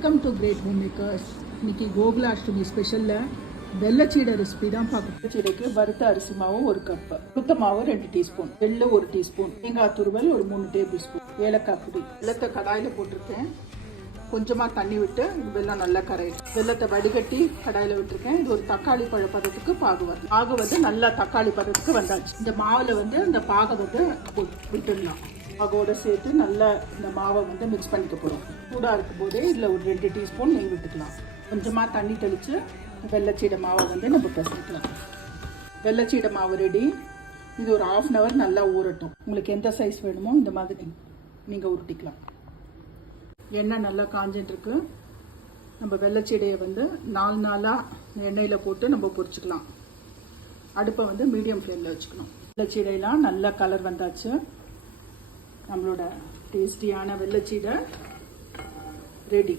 Welcome to great home makers. இன்னைக்கு Gokulashtami ஸ்பெஷலில் வெள்ளச்சீடை recipe தான் பார்க்க. வெள்ளச்சீடைக்கு வறுத்த அரிசி மாவு 1 கப், சுத்த மாவு 2 டீஸ்பூன், எள்ளு 1 டீஸ்பூன், தேங்காய் துருவல் ஒரு 3 டேபிள் ஸ்பூன், ஏலக்காய் பொடி. வெள்ளத்தை கடாயில் போட்டிருக்கேன். கொஞ்சமாக தண்ணி விட்டு வெள்ளம் நல்லா கரையும். வெள்ளத்தை வடிகட்டி கடாயில் விட்டுருக்கேன். இது ஒரு தக்காளி பழ பதத்துக்கு பாகு வரும். பாகு வந்து நல்லா தக்காளி பதத்துக்கு வந்தாச்சு. இந்த மாவில் வந்து இந்த பாகை வந்து விட்டுடலாம். பாகோட சேர்த்து நல்லா இந்த மாவை வந்து மிக்ஸ் பண்ணிக்க போகிறோம். சூடாக இருக்கும் போதே இதில் ஒரு 2 டீஸ்பூன் நெய் விட்டுக்கலாம். கொஞ்சமாக தண்ணி தெளித்து வெள்ளச்சீடை மாவை வந்து நம்ம பிசைக்கலாம். வெள்ளச்சீடை மாவு ரெடி. இது ஒரு 1/2 hour நல்லா ஊறட்டும். உங்களுக்கு எந்த சைஸ் வேணுமோ இந்த மாதிரி நீங்கள் உருட்டிக்கலாம். எண்ணெய் நல்லா காஞ்சிட்டுருக்கு. நம்ம வெள்ளச்சீடையை வந்து 4 நாளாக எண்ணெயில் போட்டு நம்ம பொரிச்சுக்கலாம். அடுப்பை வந்து மீடியம் ஃப்ளேமில் வச்சுக்கணும். வெள்ளச்சீடையெல்லாம் நல்லா கலர் வந்தாச்சு. நம்மளோட டேஸ்டியான வெள்ளச்சீடை ரெடி.